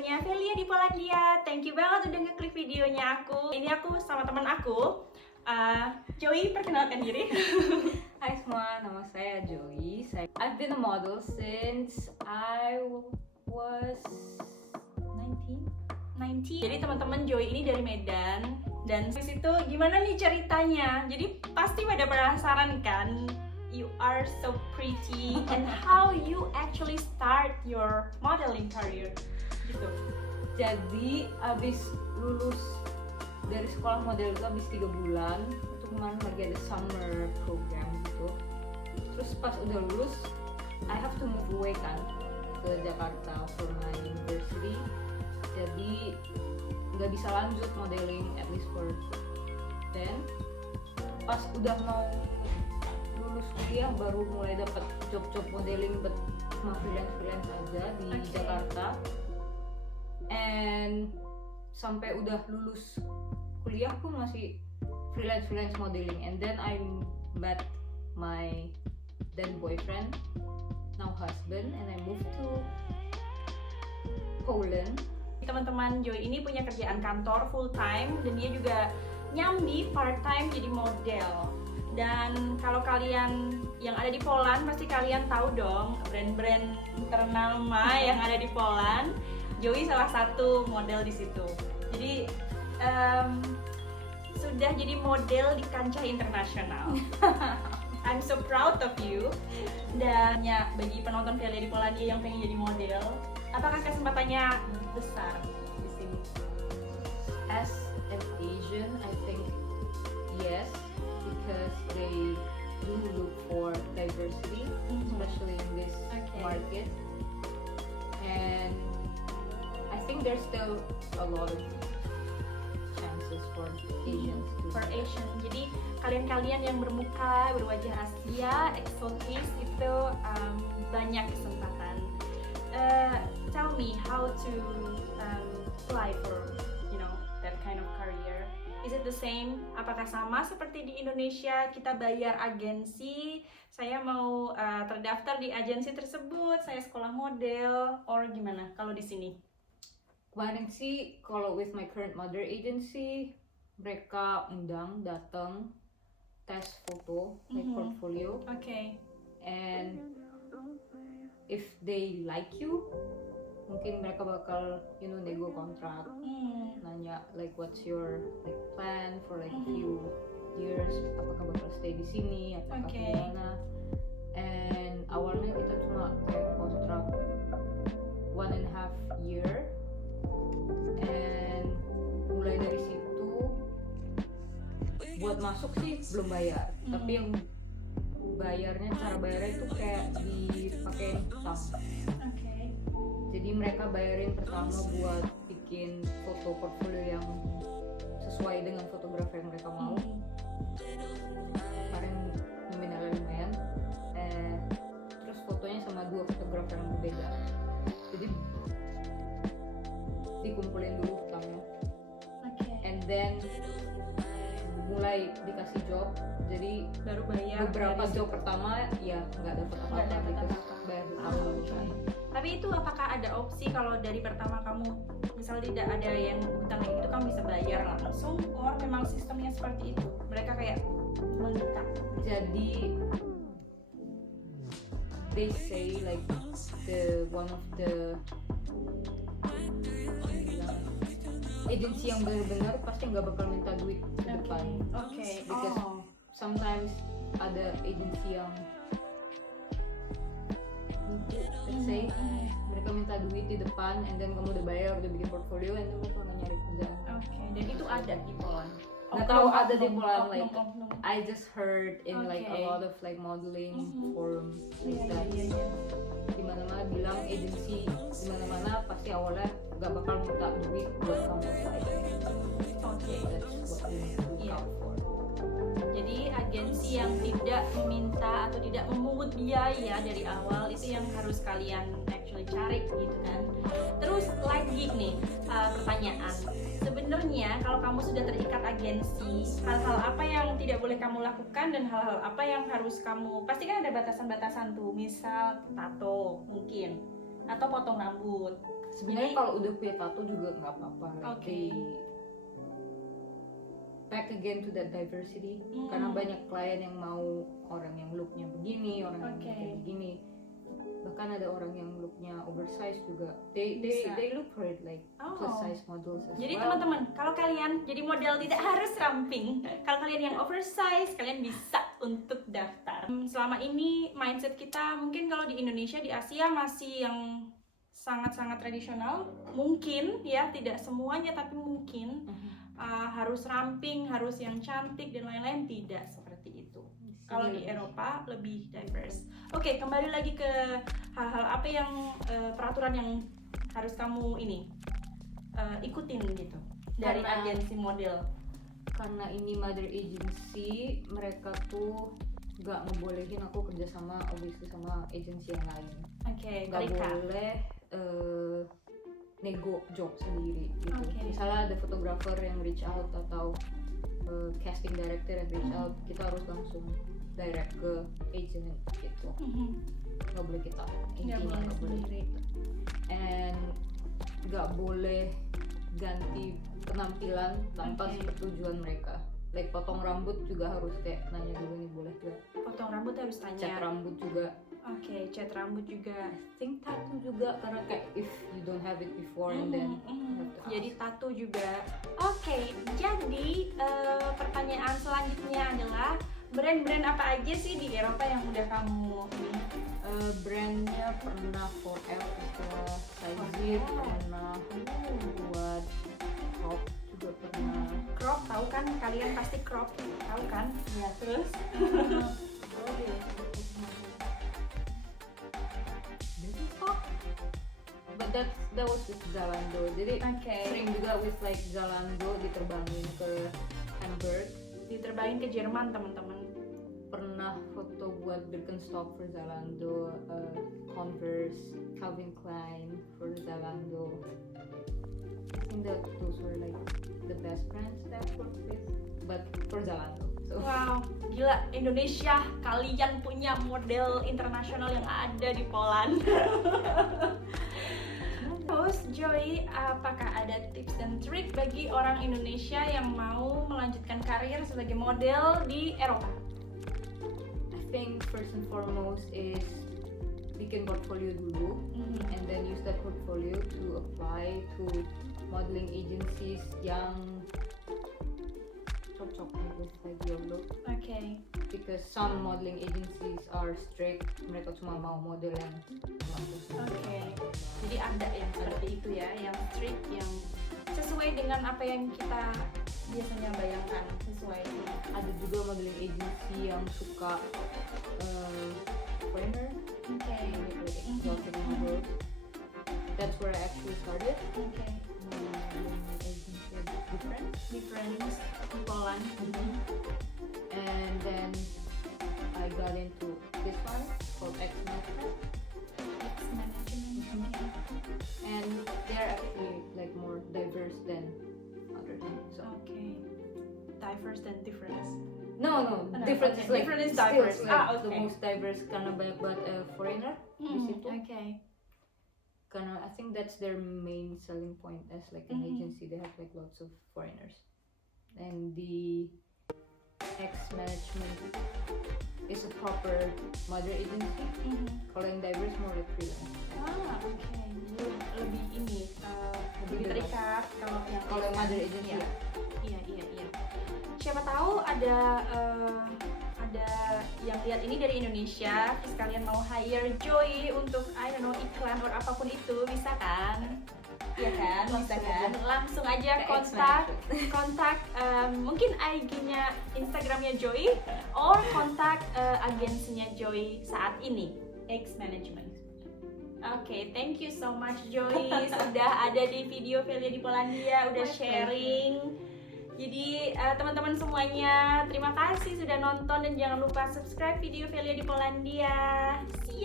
videonya Velia di Polandia. Thank you banget udah ngeklik videonya aku. Ini aku sama teman aku. Joey, perkenalkan diri. Hai semua, nama saya Joey. I've been a model since I was 19. Jadi teman-teman, Joey ini dari Medan. Dan di situ gimana nih ceritanya? Jadi pasti pada penasaran kan? You are so pretty and how you actually start your modeling career gitu. Jadi abis lulus dari sekolah model itu abis 3 bulan, itu kemarin lagi ada summer program gitu. Terus pas udah lulus, I have to move away kan ke Jakarta for my university. Jadi nggak bisa lanjut modeling at least for then. Pas udah mau lulus kuliah baru mulai dapat job modeling but cuma freelance aja di Jakarta. And sampai udah lulus kuliah pun masih freelance modeling. And then I met my then boyfriend, now husband, and I moved to Poland. Teman-teman, Joy ini punya kerjaan kantor full time dan dia juga nyambi part time jadi model. Dan kalau kalian yang ada di Poland pasti kalian tahu dong brand-brand ternama yang ada di Poland. Joey salah satu model di situ. Jadi sudah jadi model di kancah internasional. I'm so proud of you. Dan ya, bagi penonton Velia di Polandia yang pengen jadi model, apakah kesempatannya besar di sini? As an Asian, I think yes, because they do look for diversity, especially in this market. And I think there's still a lot of chances for Asians to Jadi kalian-kalian yang bermuka, berwajah Asia, eksotis itu banyak kesempatan. Tell me how to apply for that kind of career. Is it the same? Apakah sama seperti di Indonesia kita bayar agensi? Saya mau terdaftar di agensi tersebut, saya sekolah model, or gimana kalau di sini? Kemarin sih kalau with my current model agency, mereka undang datang tes foto, like portfolio. And if they like you, mungkin mereka bakal nego kontrak, nanya like what's your like plan for like a few years, apakah bakal stay di sini atau gimana. And awalnya kita cuma kayak kontrak 1.5 year, and mulai dari situ buat masuk sih belum bayar, tapi yang bayarnya, cara bayarnya itu kayak dipakai utang. Jadi mereka bayarin pertama buat bikin foto portfolio yang sesuai dengan fotografer yang mereka mau. Kemarin nominalnya lumayan. Terus fotonya sama 2 fotografer yang berbeda. Jadi dikumpulin dulu utangnya. And then mulai dikasih job. Jadi baru bayar. Beberapa job pertama ya nggak dapat apa-apa, bayar utang. Tapi itu apakah ada opsi kalau dari pertama kamu misal tidak ada yang utang itu kamu bisa bayar langsung, or memang sistemnya seperti itu? Mereka kayak mengikat. Jadi they say like one of the agensi yang benar-benar pasti nggak bakal minta duit ke depan. Because sometimes ada agensi yang let's say mereka minta duit di depan, and then kamu udah bayar, udah bikin portfolio, and then mereka nggak nyari kerjaan. Dan itu ada di Poland. Nggak tahu ada di Poland, like I just heard in like a lot of like modeling forums like that. Dimana-mana bilang agensi dimana-mana pasti awalnya nggak bakal minta duit buat kamu apply. That's what we need to look out for. Jadi agensi yang tidak meminta atau tidak memungut biaya dari awal itu yang harus kalian actually cari gitu kan. Terus lagi nih pertanyaan, sebenarnya kalau kamu sudah terikat agensi, hal-hal apa yang tidak boleh kamu lakukan dan hal-hal apa yang harus kamu, pasti kan ada batasan-batasan tuh, misal tato mungkin atau potong rambut. Sebenarnya kalau udah punya tato juga nggak apa-apa. Oke. Back again to that diversity, karena banyak klien yang mau orang yang looknya begini, orang yang looknya begini. Bahkan ada orang yang looknya oversized juga. They look for it like plus size models as Jadi well. teman-teman, kalau kalian jadi model tidak harus ramping. Kalau kalian yang oversize, kalian bisa untuk daftar. Selama ini mindset kita mungkin kalau di Indonesia, di Asia masih yang sangat-sangat tradisional. Mungkin ya, tidak semuanya tapi mungkin harus ramping, harus yang cantik dan lain-lain. Tidak seperti itu. Kalau di Eropa lebih diverse. Oke, kembali lagi ke hal-hal apa yang peraturan yang harus kamu ikutin gitu dari agensi model. Karena ini mother agency, mereka tuh gak ngebolehin aku kerja sama obviously sama agensi yang lain. Oke, gak boleh nego job sendiri gitu. Misalnya ada fotografer yang reach out atau casting director yang reach out, kita harus langsung direct ke agent gitu. Nggak boleh kita intinya nggak boleh gitu. And nggak boleh ganti penampilan tanpa persetujuan mereka. Like potong rambut juga harus kayak nanya dulu nih boleh gak? Potong rambut harus tanya. Cat rambut juga. Oke, cat rambut juga. I think tattoo juga, karena kayak if you don't have it before and then you have to ask. Jadi tattoo juga. Oke, jadi pertanyaan selanjutnya adalah brand-brand apa aja sih di Eropa yang udah kamu brandnya pernah Forever, Sizit, pernah buat Crop juga pernah. Crop tahu kan, kalian pasti Crop tahu kan? Ya, terus but that was with Zalando. Jadi sering juga with like Zalando diterbangin ke Hamburg, diterbangin ke Jerman teman-teman. Pernah foto buat Birkenstock for Zalando, Converse, Calvin Klein for Zalando. I think that those were like the best brands that I've worked with, but for Zalando. So. Wow, gila, Indonesia, kalian punya model internasional yang ada di Poland. Terus Joy, apakah ada tips dan trik bagi orang Indonesia yang mau melanjutkan karir sebagai model di Eropa? I think first and foremost is bikin portfolio dulu, and then use that portfolio to apply to modeling agencies yang cocok with like your look. Okay. Because some modeling agencies are strict, mereka cuma mau model yang bagus. Okay. Jadi ada yang seperti itu ya, yang strict, yang sesuai dengan apa yang kita biasanya bayangkan, sesuai. Ada juga modeling agency yang suka foreigner, exotic models. That's where I actually started. Okay. Difference in Poland. And then I got into this one called X Management. Okay. And they're actually like more diverse than other things. So. Okay. Diverse than difference. No, different is like different is diverse. Still, like the most diverse, karena banyak banget foreigner di situ. Okay. Karena I think that's their main selling point as like an agency. They have like lots of foreigners, and the X Management is a proper mother agency. Kalau yang diverse more like freelance. Okay. Lebih ini, lebih terikat. Kalau yang mother agency ya. Iya. Siapa tahu ada yang lihat ini dari Indonesia, terus kalian mau hire Joy untuk iklan atau apapun itu, bisa kan? Iya kan, bisa kan? Langsung aja kontak mungkin IG-nya, Instagram-nya Joy, or kontak agensinya Joy saat ini, X Management. Oke, thank you so much Joy, sudah ada di video Velia di Polandia, udah sharing. Jadi teman-teman semuanya, terima kasih sudah nonton dan jangan lupa subscribe video Velia di Polandia. See ya!